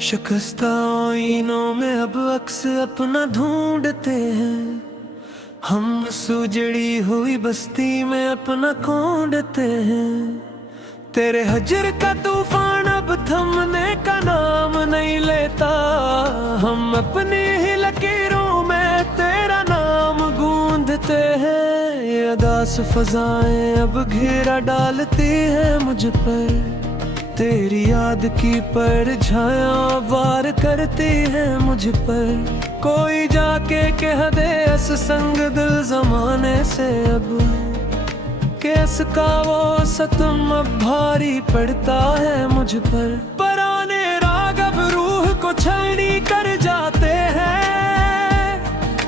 शिकस्ता आईनों में अब अक्स अपना ढूंढते हैं। हम सुजड़ी हुई बस्ती में अपना खोंडते हैं। तेरे हजर का तूफान अब थमने का नाम नहीं लेता। हम अपनी ही लकीरों में तेरा नाम गूंथते हैं। ये अदास फजाएं अब घेरा डालती है मुझ पर। तेरी याद की परछायां वार करती है मुझ पर। कोई जाके कह दे अस संग दिल जमाने से अब। कैस का वो सतम अब भारी पड़ता है मुझ पर। पराने राग अब रूह को छलनी कर जाते हैं।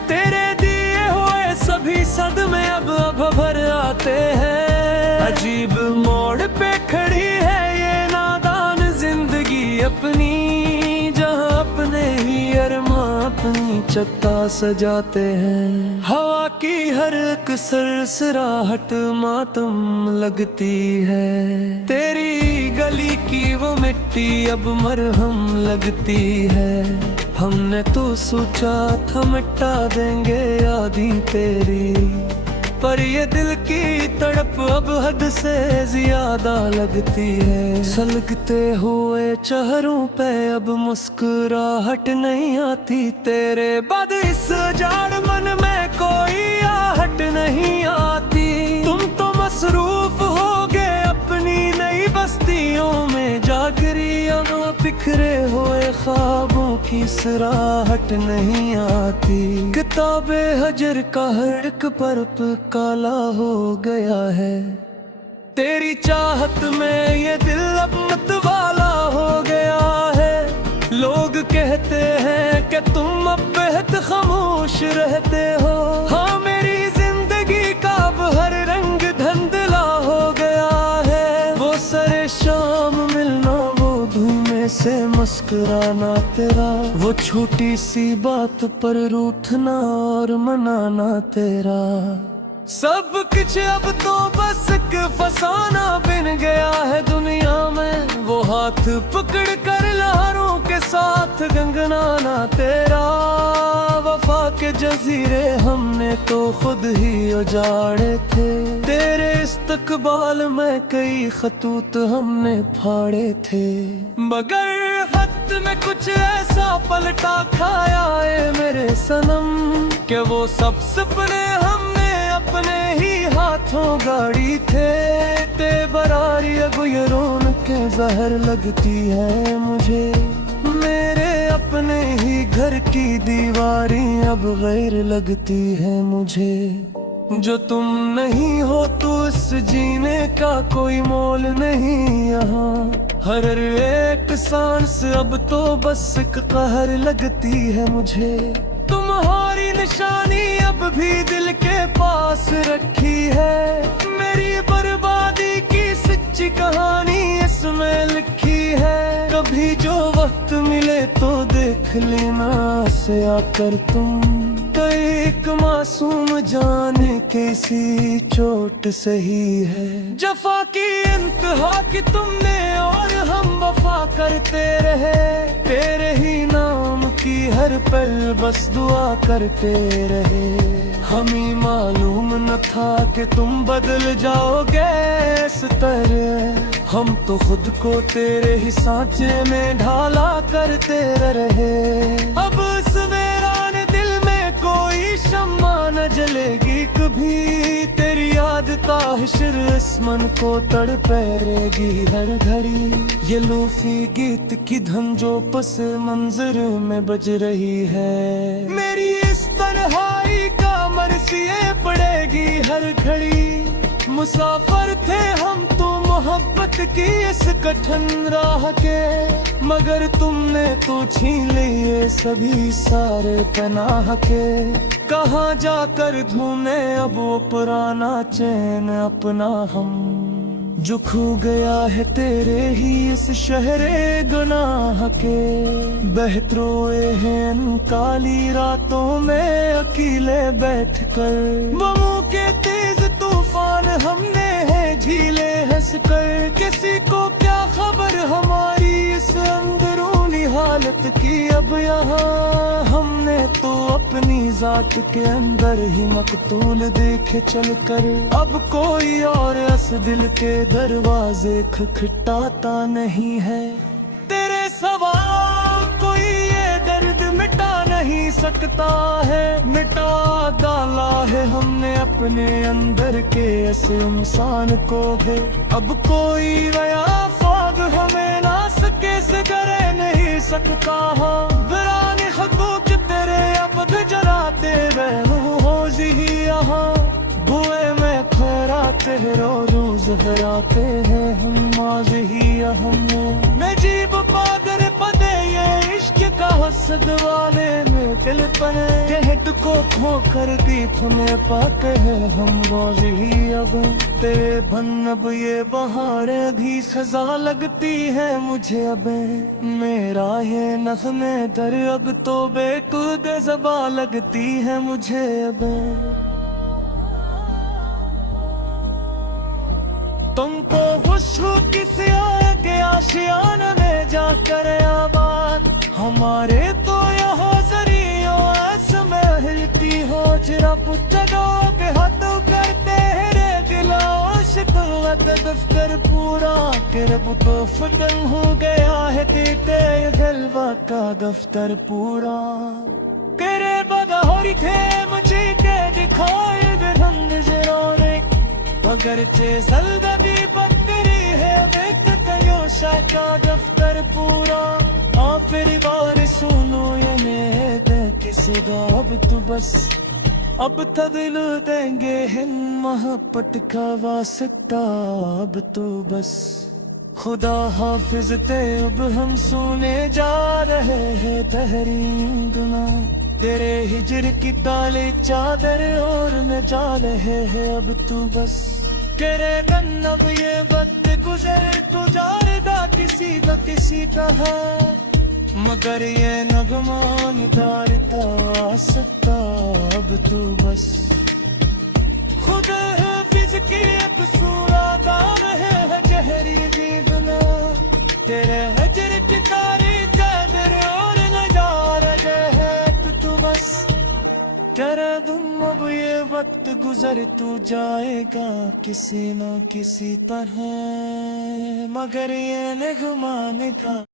तेरे दिए हुए सभी सदमे अब भर आते हैं। अजीब मोड़ पे खड़ी है अपनी, जहाँ अपने ही अरमा अपनी छत्ता सजाते हैं। हवा की हर एक सरसराहट मातम लगती है। तेरी गली की वो मिट्टी अब मरहम लगती है। हमने तो सोचा था मिटा देंगे यादें तेरी, पर ये दिल की तड़प अब हद से ज्यादा लगती है। सलगते हुए चेहरों पे अब मुस्कुराहट नहीं आती। तेरे बाद इस जाड़ मन में कोई आहट नहीं आती। तुम तो मसरूफ हो गए अपनी नई बस्तियों में। जागरियों में बिखरे हुए ख्वाबों की सराहट नहीं आती। किताबे हजर का हर एक बरप काला हो गया है। तेरी चाहत में ये दिल अब मतवाला हो गया है। लोग कहते हैं कि तुम अब बेहद खामोश रहते हो। हाँ, मेरी जिंदगी का अब हर रंग धुंधला हो गया है। वो सरे शाम मिलना, वो धुएं से मुस्कुराना तेरा, वो छोटी सी बात पर रूठना और मनाना तेरा। सब कुछ अब तो बस एक फसाना बन गया है दुनिया में। वो हाथ पकड़ कर लहरों के साथ गंगनाना तेरा। वफा के जजीरे हमने तो खुद ही उजाड़े थे। तेरे इस्तकबाल में कई खतूत हमने फाड़े थे। मगर वक्त में कुछ ऐसा पलटा खाया है मेरे सनम, कि वो सब सपने हमने अपने ही हाथों गाड़ी थे। ते बरारी अब ये रौनक जहर लगती है मुझे। मेरे अपने ही घर की दीवारें अब गैर लगती है मुझे। जो तुम नहीं हो तो इस जीने का कोई मोल नहीं यहाँ। हर एक सांस अब तो बस एक कहर लगती है मुझे। तुम्हारी निशानी अब भी दिल के पास रखी है। मेरी बर्बादी की सच्ची कहानी इसमें लिखी है। कभी जो वक्त मिले तो देख लेना से आकर तुम। तो एक मासूम जाने कैसी चोट सही है। जफा की इंतहा की तुमने और हम वफा करते रहे। तेरे ही नाम की हर पल बस दुआ करते रहे। हमें मालूम न था कि तुम बदल जाओगे इस तरह। हम तो खुद को तेरे ही सांचे में ढाला करते रहे। अब इस वीरान दिल में कोई शम्मा न जलेगी कभी। तेरी याद ताहिशर इस मन को तड़पेगी हर घड़ी। ये लूफी गीत की धन जो पस मंजर में बज रही है। मेरी इस तन्हाई का मरसिए पड़ेगी हर घड़ी। मुसाफिर थे हम तो मोहब्बत की इस कठिन राह के। मगर तुमने तो छीन लिए सभी सारे पनाह के। कहाँ जाकर ढूंढे अब वो पुराना चैन अपना हम, जो खो गया है तेरे ही इस शहरे गुनाह के। बहत रोए हैं काली रातों में अकेले बैठकर। बमों के तेज तूफान हमने है झीले हंस कर। किसी को क्या खबर हमारी इस अंदरूनी हाल बात की अब यहाँ हमने तो अपनी जात के अंदर ही मकतूल देखे चल कर। अब कोई और अस दिल के दरवाजे खटखटाता नहीं है। तेरे सवाल कोई ये दर्द मिटा नहीं सकता है। मिटा डाला है हमने अपने अंदर के इस इंसान को है। अब कोई नया फाग हमें ना सके से करे नहीं सकता। वीरान हकूक तेरे अब गुजराते हो जी यहाँ। बुए में खराते रोज हराते हैं हम आज ही हम। मैं जीव पादर पदे ये इश्क का हसद वाले में दिल पने। कहत को खो कर दीप में पाते हैं हम रोज ही अब। तेरे बन अब ये बहारे भी सजा लगती है मुझे अब। मेरा ये नग़्मे दर अब तो बेखुद ज़बा लगती है मुझे अब। तुमको खुशबू किसी के आशियान में जाकर आबाद। हमारे तो यहाँ जरियो ऐसे में हिलती हो जरा पुछो के हाथ करते हैं रे दिलाओ शिकवत दफ्तर पूरा। करब तो फतन हो गया है तेरे गलबा का दफ्तर पूरा। तेरे बदहोरी थे मुझे के दिखाए रंग जरोरे। अगर चे सल्दगी बदरी है योशा का दफ्तर पूरा। आप मेरी बार सुनो ये मेरे किसुदा अब तो बस। अब तो दिल देंगे हिन मोहब्बत का वास्ता अब तो बस। खुदा हाफिज ते अब हम सुने जा रहे हैं तहरीन गुना। तेरे हिजर की काली चादर और न जा रहे हैं अब तू बस। तेरे गन अब ये वक्त गुजर तू जारदा किसी का है। मगर ये नगमा निधारता सकता अब तू बस। खुद हाफिज की एक सूरत दाम है जहरी दीदना। तेरे हजर की तारी चादर और नजारा है तू बस। तेरा तुम अब ये वक्त गुजर तू जाएगा किसी न किसी तरह। मगर ये नगमा निधार